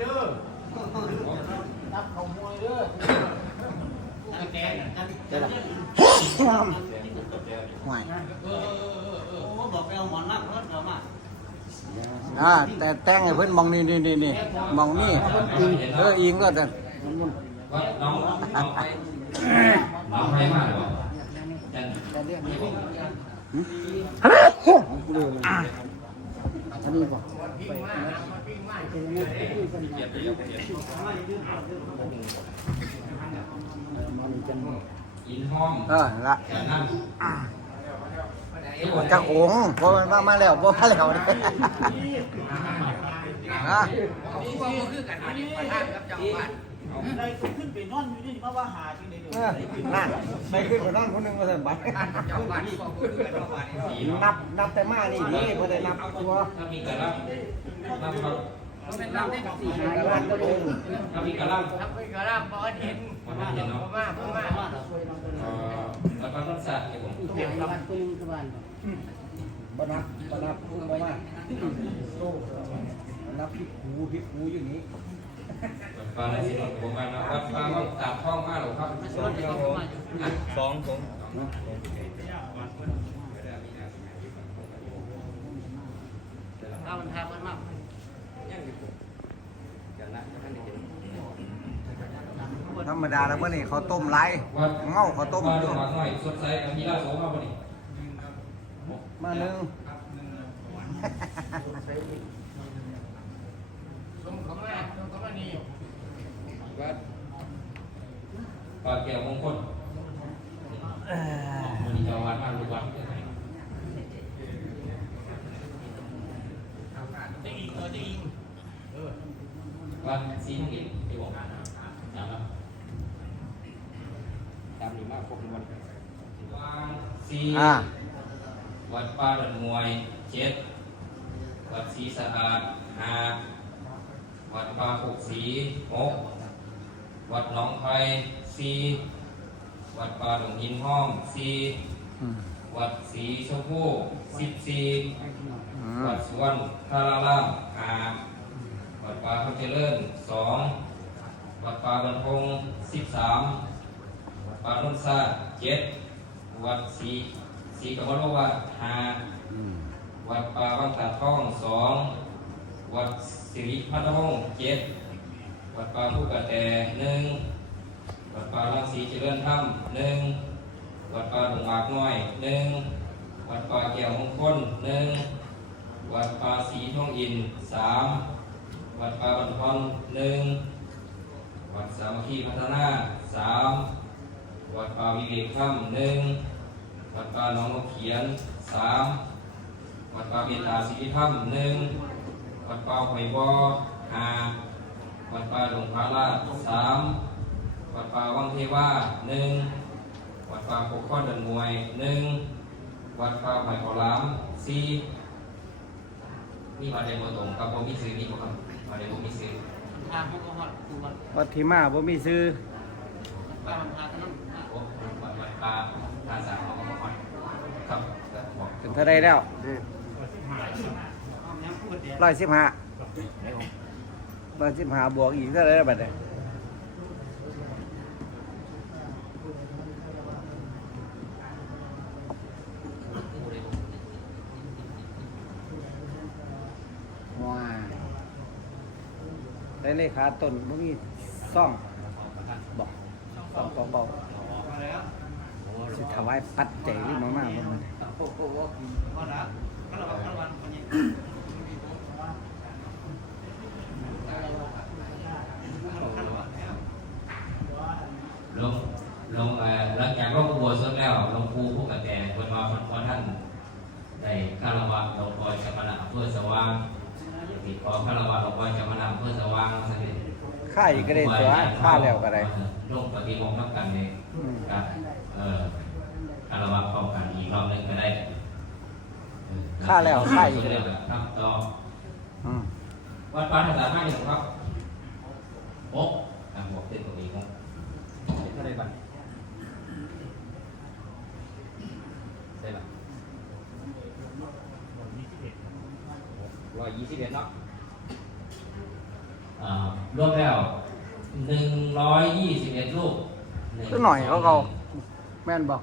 เด้อรับขโมยเด้อแกะเจ๊ละห่วยเอเออเออบอกไปเอาหมอนนั่งรถเอามาอ่าแต่แต่งให้เพิ่อนมองนี่นี่นี่นี่มองนี่เอออิงก็แต่น้องน้องไปน้องไปมากหรอจันอันนี้บ่อินห้อง เออละแต่นั่นจักองค์เพราะมันมามาแล้วบ่มาแล้วนี่ฮะได้ขึ้นไปนอนอยู่นี่มาว่าหาจริงเลยเออนั่นไปขึ้นไปนอนคนหนึงมาซั่นบัดสีนับนับแต่มานี่ดีบ่ได้นับตัว ถ้ามีกระลังนับครับกระลานก็ลงถ้ามีกระลังทับไปกระลาบอเห็นมันไม่เห็นเนาะพ่อมาพ่อมาแล้วก็ต้นสัตว์ที่ผมบ่นับบ่นับพูดบ่มานับพิกูพิกูอย่างนี้ปลาในสินของผมกันะวัดปลาวัดตาท้องมากหรอครับสองสองถ้ามันทำมันมาก รรมดาแล้วมื้อนี้เขาต้มไรวัดเมาเขาต้มวัดอยู่หน่อยสดใสกับมีลาโสมาพอดีมาหนึงสมเขามาสมเขามานี่วัดปลาแก้วมงคลเอ่อมันนี้จะวัดมาทุกวันจะอิงเออจะอิงวัดซีทุ่งอินที่บอกจำนะจำดีมากครบทุกวันวางซีอ่าวัดป้าดันมวยเจ็ดวัดศรีสะอาดห้าวัดป่าหกสีหกวัดหนองไผ่สี่วัดป่าดงหินห้องสี่อืมวัดศรีชมพูสิบสี่อืมวัดสุวรรณทารารามห้าวัดป่าเขาเจริญสองวัดป่าบรรพงสิบสามวัดป่านุ่นซาเจ็ด วัดศรีศรีกมลวะห้าวัดป่าวังตาท่องสองวัดสิริพัฒนวงศ์เจ็ดวัดป่าผู้กระแตหนึ่งวัดป่าลังสีเจริญธรรมหนึ่งวัดป่าดงมากน้อยหนึ่งวัดป่าแก้วมงคลหนึ่งวัดป่าสีทองอินสามวัดป่าบรรพนหนึ่งวัดสามัคคีพัฒนาสาม วัดป่าวิเวกธรรมหนึ่งวัดป่าหนองนกเขียนสามวัดป่าเบตาสิริธรรมหนึ่งวัดป่าหอยบอห้าวัดป่าหลวงพระลาดสามวัดป่าวังเทวาหนึ่งวัดป่าปกข้อดันมวยหนึ่งวัดป่าหอยขอล้ามสี่นี่มาเดโมตรงกับบ่มีซื้อนี่บ่ครับมาเดโมมีซื้อทางพวกเขาหอดกูมันวัดที่มาบ่มีซื้อป้ามันพาถนนโอ้วั ดวัดป่าทาสามของบ่ค่อยครับแต่บอกเป็นเท่าไรแล้วร้อยสิบห้าร้อยสิบห้าบวกอีกเท่าไรแล้วบัดนี้ว้าได้เลขาต้นบ่มีซ่องบอกซ่องเบาๆสิ ถวายปัดใจหรือมามากบ่มันโอ้โหมาละก็ระวังระวังคนลงลงเอ่อหลังจากรอบบัวสดแล้วหลวงปู่ผู้กระแตเพิ่นว่าพิ่นขอท่านได้คารวะหลวงพ่อจำนะอำเภอสว่างติดขอคารวะหลวงพ่อจำนะอำเภอสว่างสนิทค่าอีกก็ได้ตัวค่าแล้วก็ได้ ลงปฏิมงนับกันเลยกับเอ่อารวะพร้อมกันอีกรอบหนึงก็ได้เออค่าแล้วค่าอีกเรื่องครับต่ออืมวัดป่าภาษาไทยครับโอ๊ะอะบอกเต้นตรงนี้ครับเท่าไหรบ้างใช่ปะร้อยยี่สิบเอ็ดเนาะออ่ารวมแล้ว121ลูกก็หน่อยเขาเขาแม่นบอก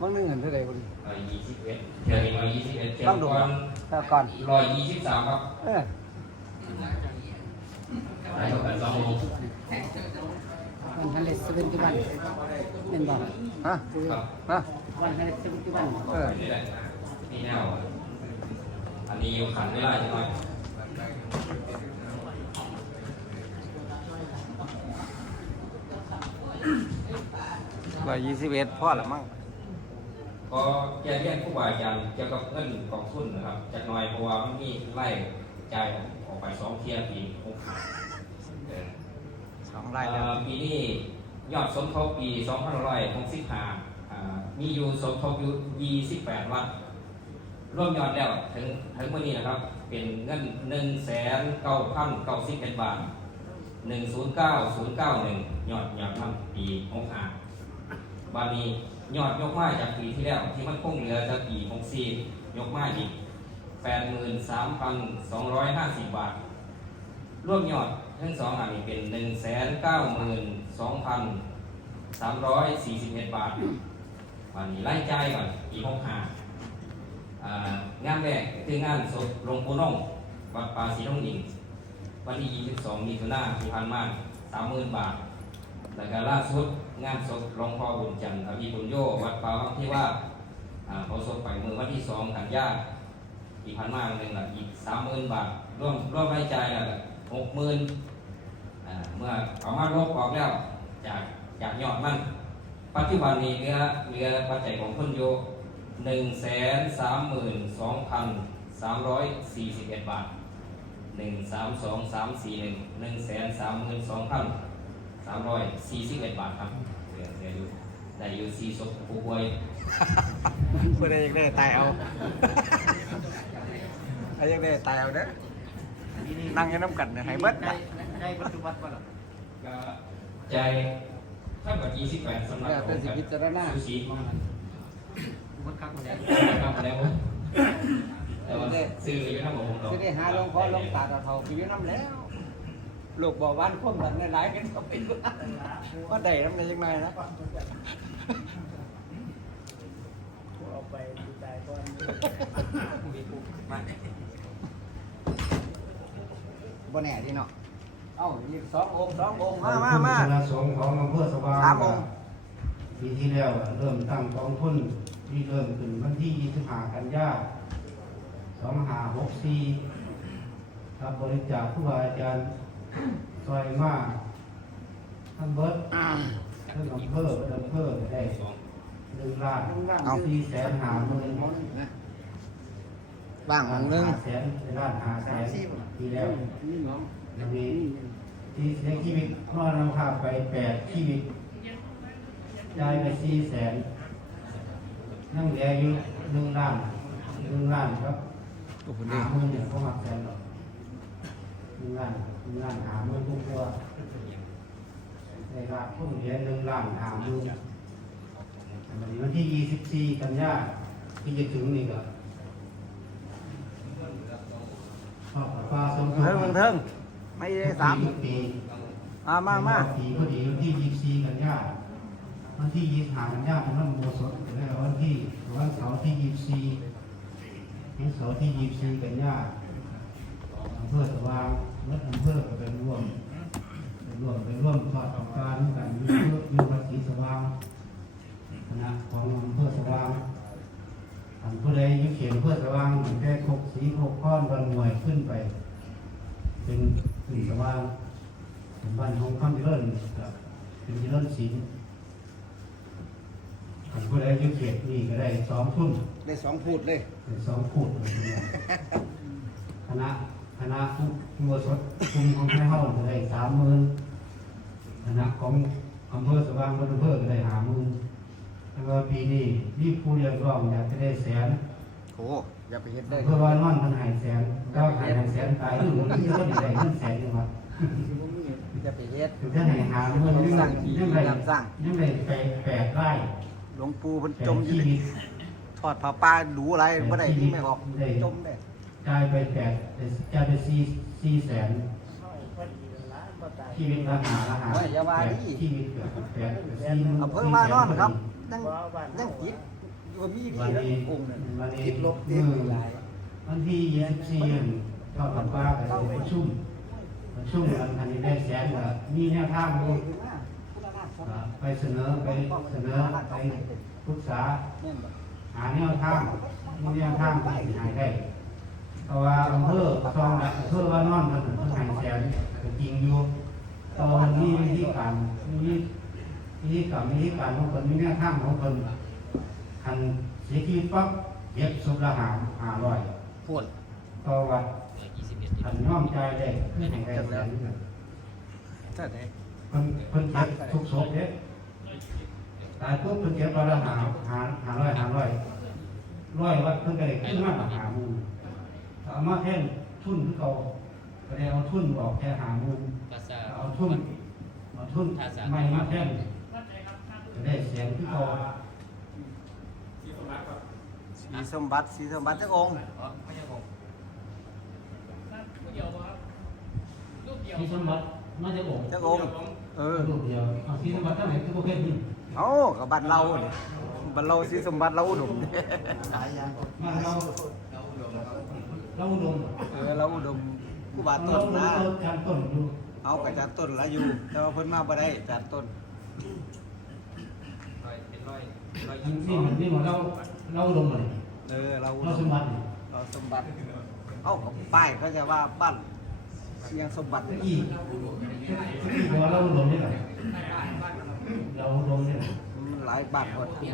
บางนึงเห็นเท่าไหร่คนร้อยยี่สิบเอ็ดเที่ยวนี้ร้อยยี่สิบเอ็ดเที่ยวต้องดูก่อนถ้าก่อนร้อยยี่สิบสามครับเออได้เท่ากันสองลูกวันฮันเลสเวนตี้วันเป็นบอกฮะครับฮะวันฮันเลสเวนตี้วันเออนี่แหละนี่แนวอะอันนี้อยู่ขันไม่ได้ใช่ไหมร้อยยี่สิบเอ็ดพ่อละมั้ง ก็แก้แยกผู้บาอาจารย์เกี่ยวกับเงินกองทุนนะครับจากหน่อยเพราะว่ามันมีไล่จ่ายออกไปสองเที่ยปีหกขาเออสองรายแล้วเอ่อปีนี้ยอดสมทบปี2565อ่ามีอยู่สมทบอยู่28วัดร่วมยอดแล้วถึงถึงวันนี้นะครับ เป็นเงิน1,991บาท109091ยอดยอดมันปี65บาทนี้ ยอดยกมาจากปีที่แล้ว ที่มันคงเหลือจากปี64ยกมาอีก83,250บบาท รวมยอดทั้งสองอันนี้เป็นหนึ่งแสนเก้าหมื่นสองพันสามร้อยสี่สิบเอ็ดบาทวันนี้ไล่ใจก่อนปีหกห้างานแรกคืองานศพหลวงปู่น้องวัดป่าศรีทองดินวันที่ยี่สิบสองมีนาที่ผ่านมาสามหมื่นบาท แล้วก็ล่าสุด งานศพหลวงพ่อบุญจันทร์อภิบุญโยวัดป่าวังที่ว่าอ่าเขาศพไปเมื่อวันที่สองกันยาอีกพันมากหนึ่งละอีกสามหมื่นบาทร่วมร่วมรายจ่ายละหกหมื่นเมื่อเอามาลบออกแล้วจากจากยอดมันปัจจุบันนี้เหลือเหลือปัจจัยของคนโยหนึ่งแสนสามหมื่นสองพันสามร้อยสี่สิบเอ็ดบาทหนึ่งสามสองสามสี่หนึ่งหนึ่งแสนสามหมื่นสองพันสามร้อยสี่สิบเอ็ดบาทครับ เหลือเหลืออยู่ได้อยู่สี่ศพผู้ป่วยเพื่อได้ยังได้ตายเอาไอ้ยังได้ตายเอาเด้อนั่งอยังน้ำกันเนี่ยให้เบิดได้ได้ปัจจุบันป่ะล่ะก็ใจเท่ากับ28สำหรับแล้วแต่สิพิจารณาซูชิวัดคักคนเดียวครับแล้วแต่ว่าซื้ออยู่ทั้งหมดผมจะได้หาลงคอลงตาตาเท่าชีวิตน้ำแล้ว ลูกบอกบ้านคนแบบในหลายกันก็เป็นว่าได้น้ำในยังไงนะเอาไปดูใจก่อนบ่แน่ที่เนาะเอ้าอีกสององค์สององค์มามามาคณะสงฆ์ของอำเภอสว่างสามองค์ปีที่แล้วเริ่มตั้งกองทุนที่เริ่มขึ้นวันที่ 25 กันยายน2564รับบริจาคผู้บาอาจารย์ ซอยมากทั้งเบิดทั้งอำเภออำเภอได้หนึ่งล้านสี่แสนหาหมื่นบ้างองค์หนึงห้าแสนเป็นล้านห้าแสนปีแล้วยังมีที่เสียชีวิตนอนรำคาญไปแปดชีวิตจ่ายไปสี่แสนนั่งเหลืออยู่หนึ่งล้านหนึ่งล้านครับโอ้โหหาหมื่นเนี่ยเขาหักแสนหรอก หนึ่งล้านหนึ่งล้านหาหมื่นทุกตัวในราคาพุ่งเหรียญหนึ่งล้านหาหมื่นวันนี้วันที่ยี่สิบสี่กันยาที่จะถึงนี่ก็ขอบคุณป้าสมเทิงเทิงเทิงไม่ได้สามปีมามามาปีพอดีวันที่ยี่สิบสี่กันยาวันที่ยี่สิบห้ากันยาเป็นวันโมสดแล้ววันที่วันเสาร์ที่ยี่สิบสี่วันเสาร์ที่ยี่สิบสี่กันยา อำเภอสว่างและอำเภอก็เป็นร่วมเป็นร่วมเป็นร่วมทอดของการกันอยู่อยู่วัดศรีสว่างคณะของอำเภอสว่างอันผู้ใดอยุ่เขียนอำเภอสว่างตั้งแต่คกสีคกก้อนวันหน่วยขึ้นไป เป็นขึ้นสว่างผมบ้านของคำเจริญกับเป็นเจริญศิลป์ผมก็ได้ยุเกียรตินี่ก็ได้สองทุ่มได้สองพูดเลยได้สองพูดเลยทีเดียวคณะ คณะผู้ผู้สดกลุ่มของแม่เฮาก็ได้สามหมื่นคณะของอำเภอสว่างบนอำเภอก็ได้ห้าหมื่นแล้วก็ปีนี้มีผู้เรียกร้องอยากจะได้แสนโอ้อย่าไปเฮ็ดได้เพื่อว่านอนมันหายแสนก็หายแสนตายอยู่ที่เยอะนี่ได้เงินแสนอยู่ครับอย่าไปเฮ็ดถึงจะให้หาเงินยังไงยังไงยังไงไปแปดไร่หลวงปู่เพิ่นแปจดมอยู่ชีในวิตทอดผ้าป่าหรูอะไรบ่ได้นี่ไม่ออกจมได้ จ่ายไปแปดจ่ายไปสี่สี่แสนพอดีละบ่ตายชีวิตละหาละหาโอ้ยอย่าว่าดิ ชีวิตเกิดแปดสี่อำเภอมานอนครับยังบ่บ้านยังติดอยู่มีดีวันแล้วนี้องค์นั้นวันนี้ติดลบติดหลายวันที่ยี่สิบสี่เข้ากับป้าไปประชุมประชุมกันทันนี้ได้แสนกับมีแนวทางอยู่ไปเสนอไปเสนอไปปรึกษา แม่นบ่หาแนวทางมีแนวทางที่หายได้ เพราะว่าอำเภอซองอำเภอว่านอนมันถึงหายแสนก็จริงอยู่ตอนนี้วิธีการมีวิธีการวิธีการของคนมีแนวทางของคนคันเสียชีวิตปั๊บเก็บศพละหาหาร้อยพูดต่อวัดคันย่อมใจได้ไม่ให้ได้แสนหนึ่งถ้าได้เพิ่นเพิ่นเก็บทุกศพเด้ตายปุ๊บเพิ่นเก็บวันละหาหาหาร้อยหาร้อยร้อยวัดเพิ่นก็ได้ขึ้นมาหาหมู่ถ้า เอามาแท่นทุนคือเก่าก็ได้เอาทุนออกแค่หาหมูลเอาทุนเอาทุนไม่มาแท่นก็ได้เสียงคือเก่าสีสมบัติสีสมบัติจักองค์ที่สมบัติมาจากองค์จักองค์เออรูปเดียวเอาที่สมบัติเท่าไหร่คือบ่เคยมีเอ้ากับบัตรเราเนี่ยบัตรเราสีสมบัติเราอุดมมาเรา เราอุดมเออเราอุดมกูบาเราต้นอุดมนะต้นการต้นอยู่เอากระจานต้นละอยู่ แต่ว่าเพิ่นมาบ่ได้จานต้นเป็นร้อยร้อยอันยี่สิบนี่มันนี่มันเราเราอุดมเลยเออเราอุเราดสมมบัตินี่เราสมบัติ เอ้ากับป้ายเขาจะว่าบ้านเสียงสมบัติตะกี้ตะกี้บอกว่าเราอุดมนี่แหละเราอุดมนี่แหละมันหลายบ้านหมดเลย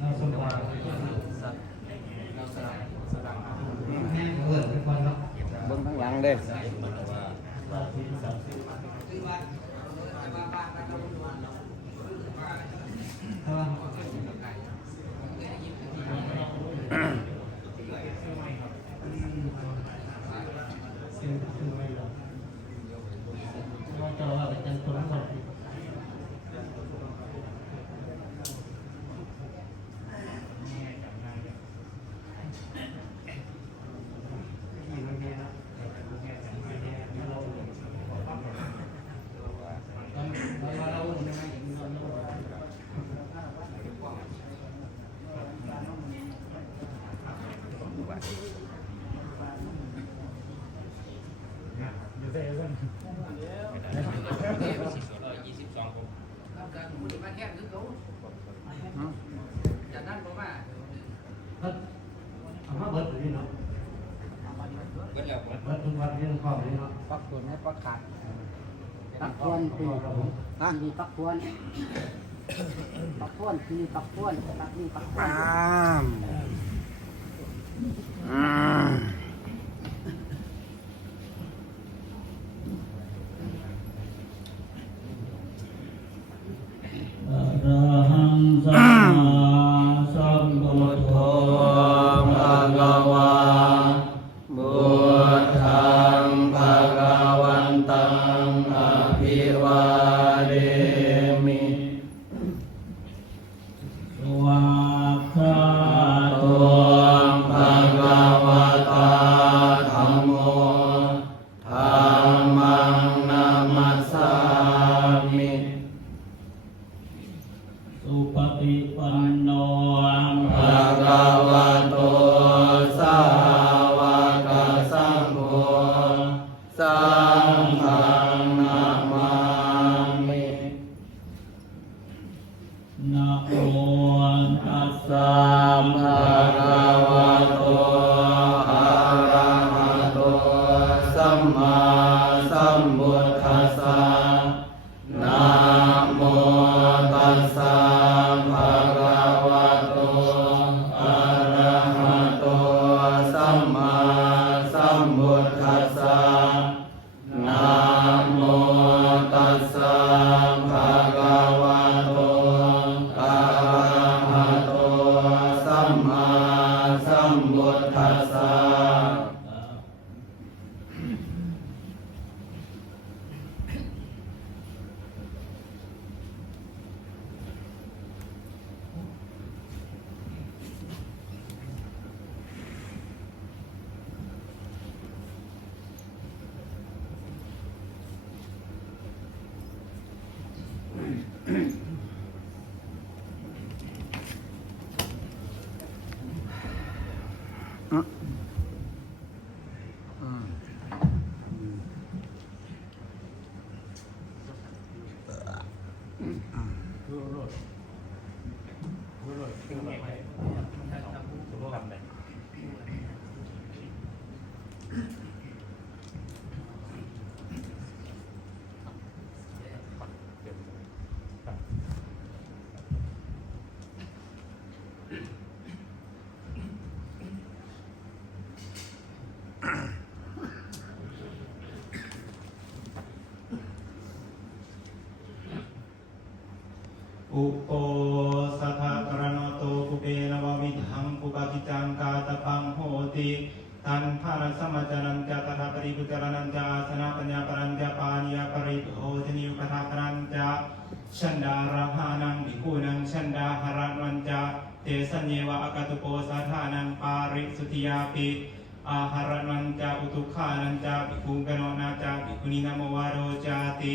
เราสมบัติ แม่เกิดเป็นคนเนาะ เบิ่ ยี่สิบสองคนเอามาเบิดนี่เนาะก็แล้วผมเบิดทุกวันนี้ต้องเข้านี่เนาะปักตัวให้ปักขาดปักทวนคือครับผมนะมีปักทวนปักทวนคือปักทวนปักนี่ปักทวน อุโปสัทธกรณโตปุเปนววิถังปุปกิจังกาตปังโหติทันภารสมจรัญจตถาปริปุจรนัญจอาสนะปัญญาปรัญญาปานิยปริโภชนิยุปทาปรัญจชันดาระหานังภิกขุนังชันดาหรันวันจเตสัญเยวะอากาตุโปสัทธานังปาริสุติยาปิอาหารนันจาอุตุขานันจาภิกขุกนนาจาภิกุนินามวาโรจาติ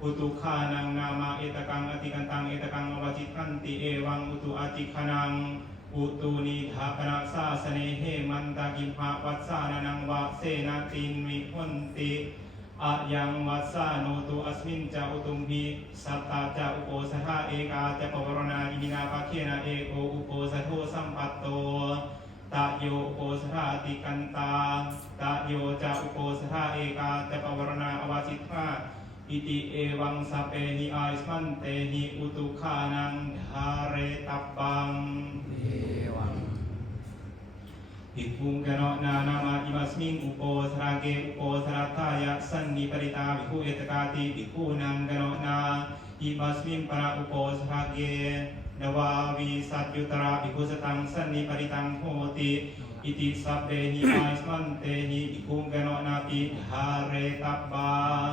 อัตติตายะนาทิอปารานิตินวิหิคูนังวัตตังจานันเตหิหิคูหิกตานิปะรินิทิตานิพนติชันดาหารณปาริสุทธิอาหารนวานิปนาอิมิสังสีมายังหัตถปาสังวิจหิตวานิสินานังหิคูนังอภาวโตนัตถิอุตุขานังนามาเอตกังอติกันตังเอตกังอวจิตันติเอวังอุตุอติขนังอุตุนิทาปนาสาสเนเหมันตากิมภะวัสสานานังวะเสนาตินวิหนติอะยังวัสสาโนตุอสมินจาอุตุมหิสัตตาจาอุโปสถาเอกาจะปวรณาอิมินาภาเคนาเอโกอุโปสถโทสัมปัตโตตะโยอุโปสถาติกันตาตะโยจะอุโปสถาเอกาจะปวรณาอวจิตธา อิติเอวังสเปหิอาสมันเตหิอุตุขานังทาเรตับบังเอวังภิกขุงกะเนาะนานามาอิมัสมิงอุโปสราเกอุโปสรัตถายะสันนิปริตาภิกขุเอตกาติภิกขุนังกะเนาะนาอิมัสมิงปราอุโปสราเกนวาวิสัตยุตระภิกขุสตังสันนิปริตังโหติอิติสัพเพหิอาสมันเตหิภิกขุงกะเนาะนาปิทาเรตับบัง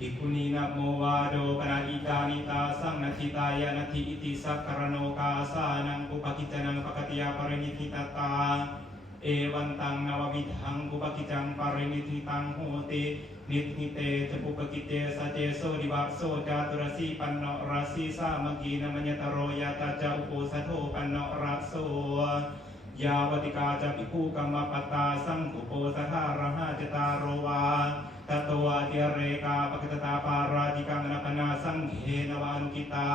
อิคุนีนะโมวาโดปนาอิตานิตาสังนาทิตายานาทิอิติสักการโนกาสานังอุปกิจนังปกติยาปรินิธิตตาเอวันตังนววิทังอุปกิจังปรินิธิตังโหตินิธิเตจะปุปกิเตสเจโสดิวะโสจาตุรสีปันโนรสีสามกีนมัญตโรยาตาจาอุโปสโทปันโนราโสยาวติกาจะปิภูกรรมปตตาสังคุโปสถาระหะจตารโรว ตตวะเทเรกาปกิตตาปาราติกังนปนาสังเขนวานุกิตา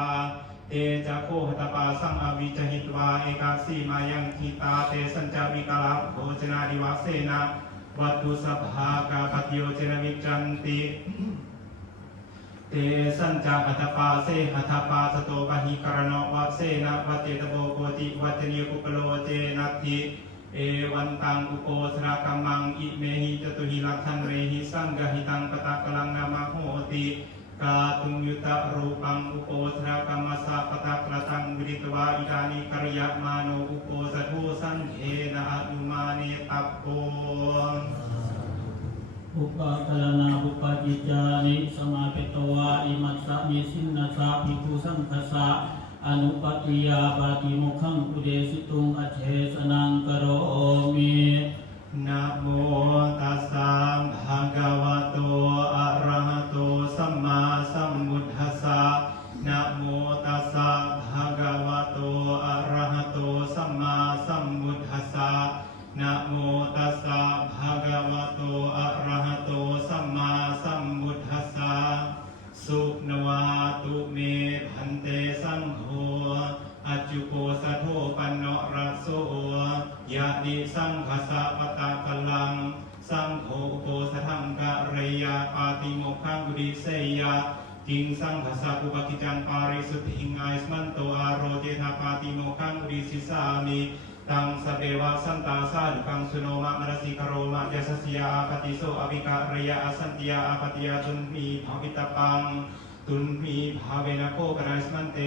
เตจะโคหตปาสังอวิจหิตวาเอกาสีมายังทิตาเตสัญจาวิกาลาโภชนาดิวาเสนาวัตถุสัพพากาปติโยเจนวิจันติเตสัญจาหัตถปาเสหัตถปาสโตปะหิกรณวะเสนวัจเจตโบโกติวัจเนิยกุปโลเจนัตถิ เอวันตังอุโปสรกัมมังอิเมหิจตุหิลักขันเรหิสังกหิตังปตะกลังนามาโหติกาตุงยุตะรูปังอุโปสรกัมมสะปตะกระตังวิริตวาอิกานิกริยมาโนอุโปสะโทสังเขนะอนุมาเนตัปโปอุปกรณาอุปจิจานิสมาเปตวาอิมัสสะมิสินนาสาภิกขุสังคสะ อนุปติยาปาติโมกขังอุเดสิตุงอเชสนังกโรมินะโมตัสสะภะคะวะโต ปิจังปาริสุทธิงไอสมันโตอาโรเจนาปาติโนกังริสิสามิตังสเปวะสันตาสาดุกังสุโนมะมรสิกโรมะยะสสยาปฏิโสอภิกะเรยาอสันติยาปฏิยาจุนมีภวิตปังตุนมีภาเวนะโคกรายสมันเต